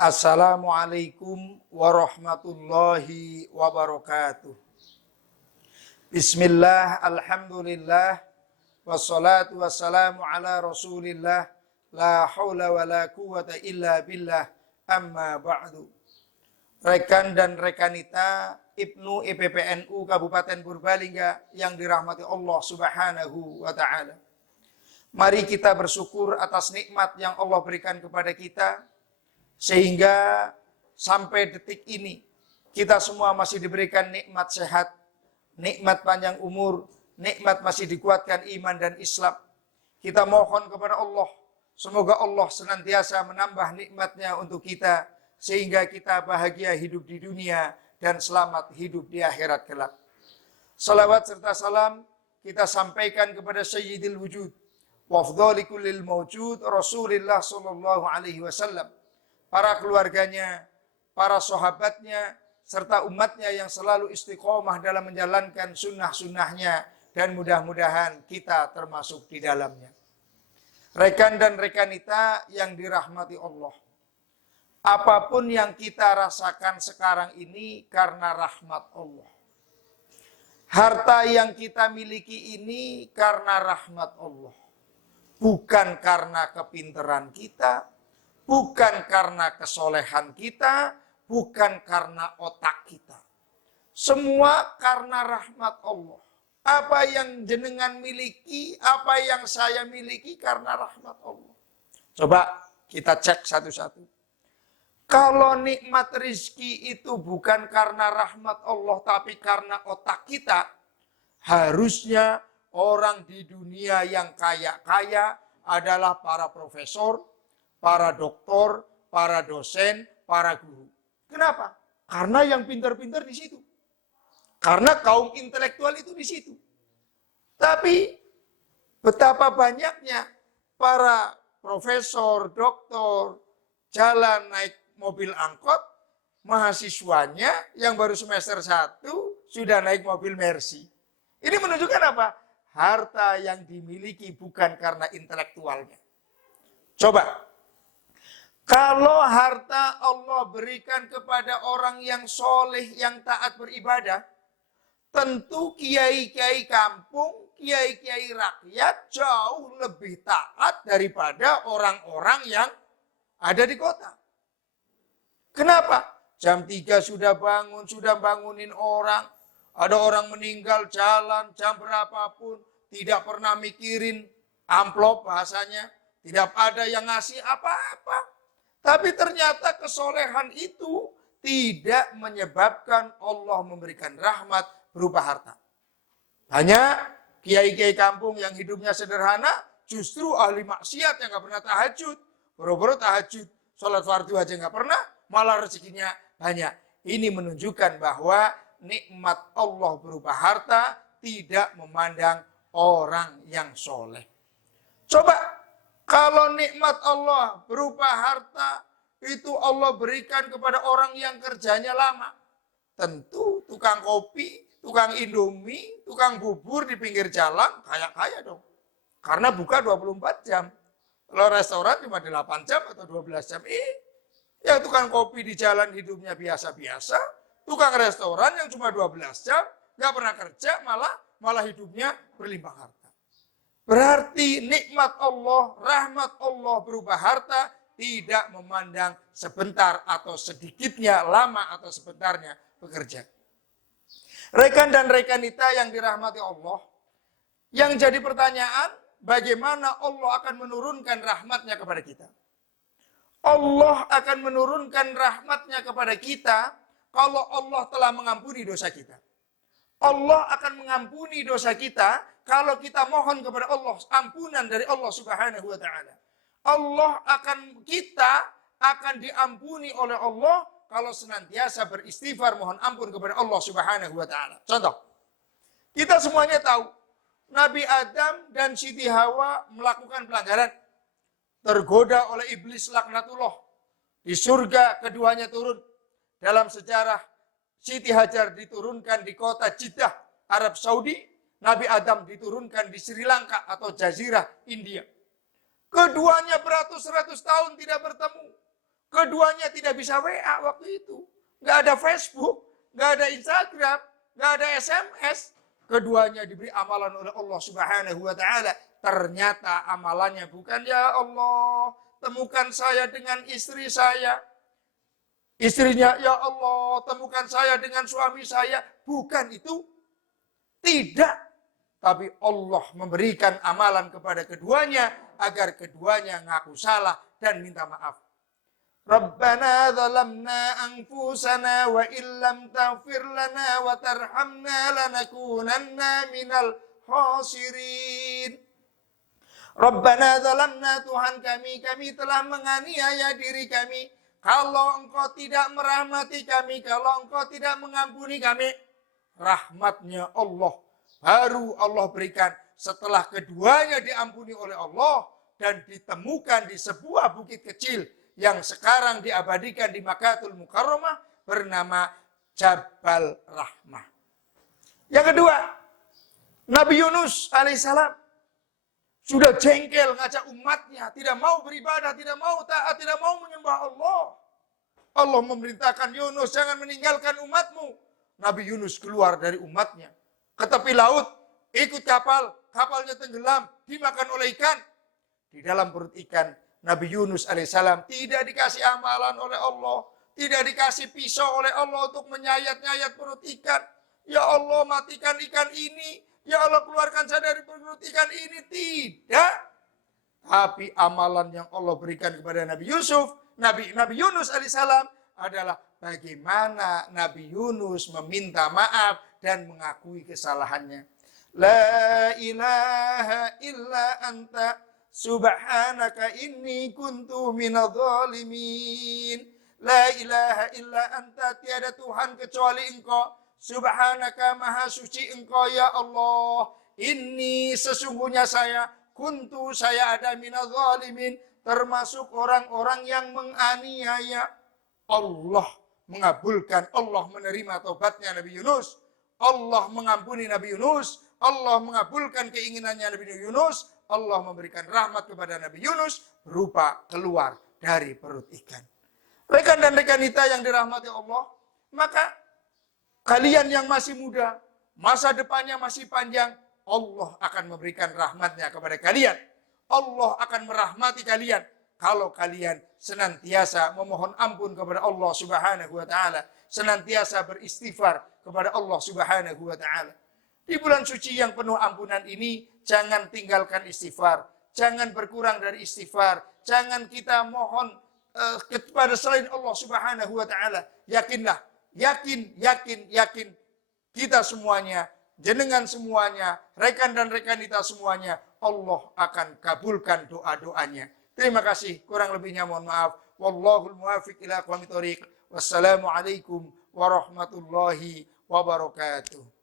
Assalamualaikum warahmatullahi wabarakatuh. Bismillah, alhamdulillah, wassalatu wassalamu ala rasulillah, la hawla wa la quwata illa billah, amma ba'du. Rekan dan rekanita Ibnu IPPNU Kabupaten Purbalingga yang dirahmati Allah Subhanahu wa ta'ala. Mari kita bersyukur atas nikmat yang Allah berikan kepada kita, sehingga sampai detik ini kita semua masih diberikan nikmat sehat, nikmat panjang umur, nikmat masih dikuatkan iman dan Islam. Kita mohon kepada Allah, semoga Allah senantiasa menambah nikmatnya untuk kita, sehingga kita bahagia hidup di dunia dan selamat hidup di akhirat kelak. Salawat serta salam kita sampaikan kepada Sayyidil Wujud, wafdhali kullil mawjud, Rasulullah sallallahu alaihi wasallam, para keluarganya, para sahabatnya, serta umatnya yang selalu istiqomah dalam menjalankan sunnah-sunnahnya, dan mudah-mudahan kita termasuk di dalamnya. Rekan dan rekanita yang dirahmati Allah, apapun yang kita rasakan sekarang ini karena rahmat Allah. Harta yang kita miliki ini karena rahmat Allah. Bukan karena kepintaran kita, bukan karena kesolehan kita, bukan karena otak kita. Semua karena rahmat Allah. Apa yang jenengan miliki, apa yang saya miliki karena rahmat Allah. Coba kita cek satu-satu. Kalau nikmat rizki itu bukan karena rahmat Allah, tapi karena otak kita, harusnya orang di dunia yang kaya-kaya adalah para profesor, para doktor, para dosen, para guru. Kenapa? Karena yang pintar-pintar di situ. Karena kaum intelektual itu di situ. Tapi betapa banyaknya para profesor, doktor, jalan naik mobil angkot, mahasiswanya yang baru semester 1 sudah naik mobil Mercy. Ini menunjukkan apa? Harta yang dimiliki bukan karena intelektualnya. Coba. Kalau harta Allah berikan kepada orang yang soleh, yang taat beribadah, tentu kiai-kiai kampung, kiai-kiai rakyat jauh lebih taat daripada orang-orang yang ada di kota. Kenapa? Jam 3 sudah bangun, sudah bangunin orang, ada orang meninggal jalan jam berapapun, tidak pernah mikirin amplop bahasanya, tidak ada yang ngasih apa-apa. Tapi ternyata kesolehan itu tidak menyebabkan Allah memberikan rahmat berupa harta. Banyak kiai-kiai kampung yang hidupnya sederhana, justru ahli maksiat yang gak pernah tahajud. Boro-boro tahajud, sholat fardu aja gak pernah, malah rezekinya banyak. Ini menunjukkan bahwa nikmat Allah berupa harta tidak memandang orang yang soleh. Coba. Kalau nikmat Allah berupa harta, itu Allah berikan kepada orang yang kerjanya lama. Tentu tukang kopi, tukang indomie, tukang bubur di pinggir jalan, kaya-kaya dong. Karena buka 24 jam. Kalau restoran cuma 8 jam atau 12 jam. Yang tukang kopi di jalan hidupnya biasa-biasa, tukang restoran yang cuma 12 jam, gak pernah kerja, malah hidupnya berlimpah harta. Berarti nikmat Allah, rahmat Allah berupa harta tidak memandang sebentar atau sedikitnya, lama atau sebentarnya bekerja. Rekan dan rekanita yang dirahmati Allah, yang jadi pertanyaan, bagaimana Allah akan menurunkan rahmatnya kepada kita? Allah akan menurunkan rahmatnya kepada kita kalau Allah telah mengampuni dosa kita. Allah akan mengampuni dosa kita kalau kita mohon kepada Allah ampunan dari Allah Subhanahu wa taala. Kita akan diampuni oleh Allah kalau senantiasa beristighfar mohon ampun kepada Allah Subhanahu wa taala. Contoh, kita semuanya tahu Nabi Adam dan Siti Hawa melakukan pelanggaran. Tergoda oleh iblis laknatullah. Di surga keduanya turun. Dalam sejarah Siti Hajar diturunkan di kota Jeddah, Arab Saudi. Nabi Adam diturunkan di Sri Lanka atau Jazirah, India. Keduanya beratus-ratus tahun tidak bertemu. Keduanya tidak bisa WA waktu itu. Nggak ada Facebook, nggak ada Instagram, nggak ada SMS. Keduanya diberi amalan oleh Allah Subhanahu wa Ta'ala. Ternyata amalannya bukan, ya Allah, temukan saya dengan istri saya. Istrinya, ya Allah, temukan saya dengan suami saya. Bukan itu. Tidak. Tapi Allah memberikan amalan kepada keduanya agar keduanya ngaku salah dan minta maaf. Rabbana zalamna anfusana wa illam taghfir lana wa tarhamna lanakunanna minal khasirin. Rabbana zalamna, Tuhan kami telah menganiaya diri kami. Kalau Engkau tidak merahmati kami, kalau Engkau tidak mengampuni kami, rahmatnya Allah baru Allah berikan setelah keduanya diampuni oleh Allah dan ditemukan di sebuah bukit kecil yang sekarang diabadikan di Makkahul Mukarramah bernama Jabal Rahmah. Yang kedua, Nabi Yunus alaihissalam sudah jengkel ngajak umatnya, tidak mau beribadah, tidak mau taat, tidak mau menyembah Allah. Allah memerintahkan Yunus, jangan meninggalkan umatmu. Nabi Yunus keluar dari umatnya ke tepi laut, ikut kapal, kapalnya tenggelam, dimakan oleh ikan. Di dalam perut ikan, Nabi Yunus alaihissalam tidak dikasih amalan oleh Allah, tidak dikasih pisau oleh Allah untuk menyayat-nyayat perut ikan. Ya Allah, matikan ikan ini, ya Allah, keluarkan saya dari perut ikan ini. Tidak. Tapi amalan yang Allah berikan kepada Nabi Yunus alaihissalam adalah bagaimana Nabi Yunus meminta maaf dan mengakui kesalahannya. La ilaha illa anta subhanaka inni kuntu minadh dhalimin. La ilaha illa anta, tiada Tuhan kecuali Engkau. Subhanaka, maha suci Engkau ya Allah. Inni, sesungguhnya saya, kuntu, saya ada minadh dhalimin, termasuk orang-orang yang menganiaya. Allah mengabulkan, Allah menerima taubatnya Nabi Yunus. Allah mengampuni Nabi Yunus. Allah mengabulkan keinginannya Nabi Yunus. Allah memberikan rahmat kepada Nabi Yunus berupa keluar dari perut ikan. Rekan dan rekanita yang dirahmati Allah, maka kalian yang masih muda, masa depannya masih panjang, Allah akan memberikan rahmatnya kepada kalian. Allah akan merahmati kalian kalau kalian senantiasa memohon ampun kepada Allah Subhanahu wa Ta'ala, senantiasa beristighfar kepada Allah Subhanahu wa Ta'ala. Di bulan suci yang penuh ampunan ini, jangan tinggalkan istighfar, jangan berkurang dari istighfar, jangan kita mohon kepada selain Allah Subhanahu wa Ta'ala. Yakinlah, yakin kita semuanya, jenengan semuanya, rekan dan rekanita semuanya, Allah akan kabulkan doa-doanya. Terima kasih, kurang lebihnya mohon maaf. Wallahul muwaffiq ila aqwamit thoriq. Wassalamualaikum warahmatullahi wabarakatuh.